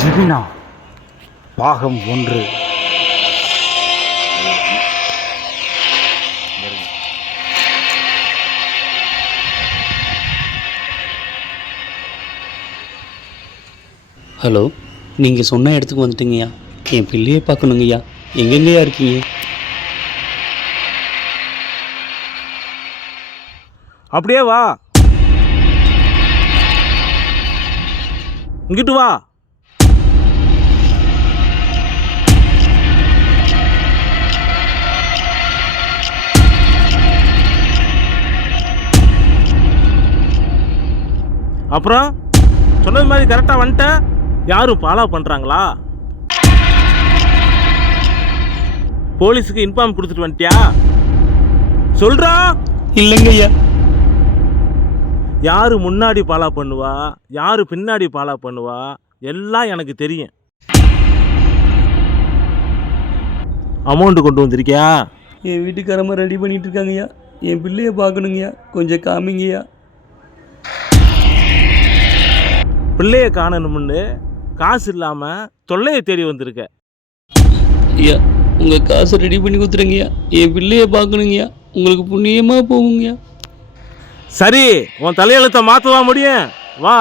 ஜிகினா பாகம் 1. ஹலோ, நீங்கள் சொன்ன இடத்துக்கு வந்துட்டீங்கய்யா. என் பிள்ளையை பார்க்கணுங்கய்யா. எங்கெங்கய்யா இருக்கீங்க? அப்படியே வா, இங்கிட்டு வா. அப்புறம் சொன்னது மாதிரி கரெக்டாக வந்துட்ட. யாரும் ஃபாலோ பண்ணுறாங்களா? போலீஸுக்கு இன்ஃபார்ம் கொடுத்துட்டு வந்துட்டியா? சொல்கிறா. இல்லைங்கய்யா. யார் முன்னாடி ஃபாலோ பண்ணுவா, யார் பின்னாடி ஃபாலோ பண்ணுவா, எல்லாம் எனக்கு தெரியும். அமௌண்ட்டு கொண்டு வந்திருக்கியா? என் வீட்டுக்காரம்மா ரெடி பண்ணிட்டு இருக்காங்கய்யா. என் பிள்ளையை பார்க்கணுங்கய்யா. கொஞ்சம் காமிங்கய்யா. பிள்ளைய காணணும்னு காசு இல்லாமல் தொல்லையை தேடி வந்திருக்க. ஐயா, உங்கள் காசை ரெடி பண்ணி கொடுத்துருங்கய்யா. என் பிள்ளையை பார்க்கணுங்கய்யா. உங்களுக்கு புண்ணியமாக போகுங்கய்யா. சரி, உன் தலையெழுத்தை மாற்றவா முடியும்? வா.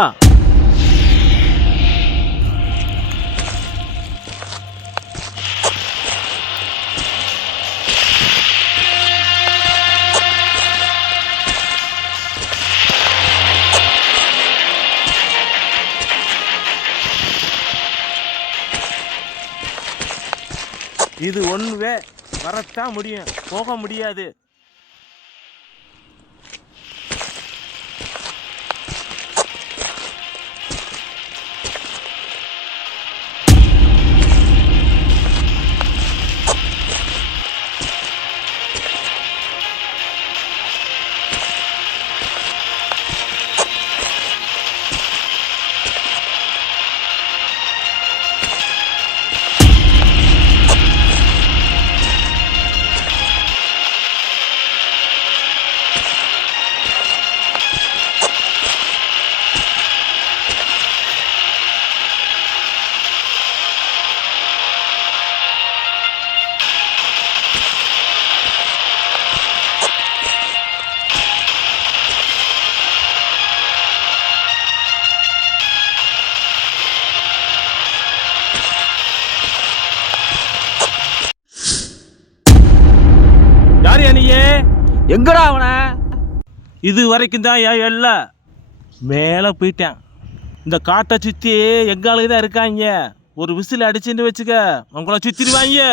இது ஒன்றுவே வரத்தான் முடியும், போக முடியாது. எங்கடா அவன? இது வரைக்கும் தான் ஏன் எல்லை. மேலே போயிட்டேன். இந்த காட்டை சுற்றி எங்காளுக்கு தான் இருக்காங்க. ஒரு விசில் அடிச்சுன்னு வச்சுக்க, உங்களை சுற்றிடுவாங்க.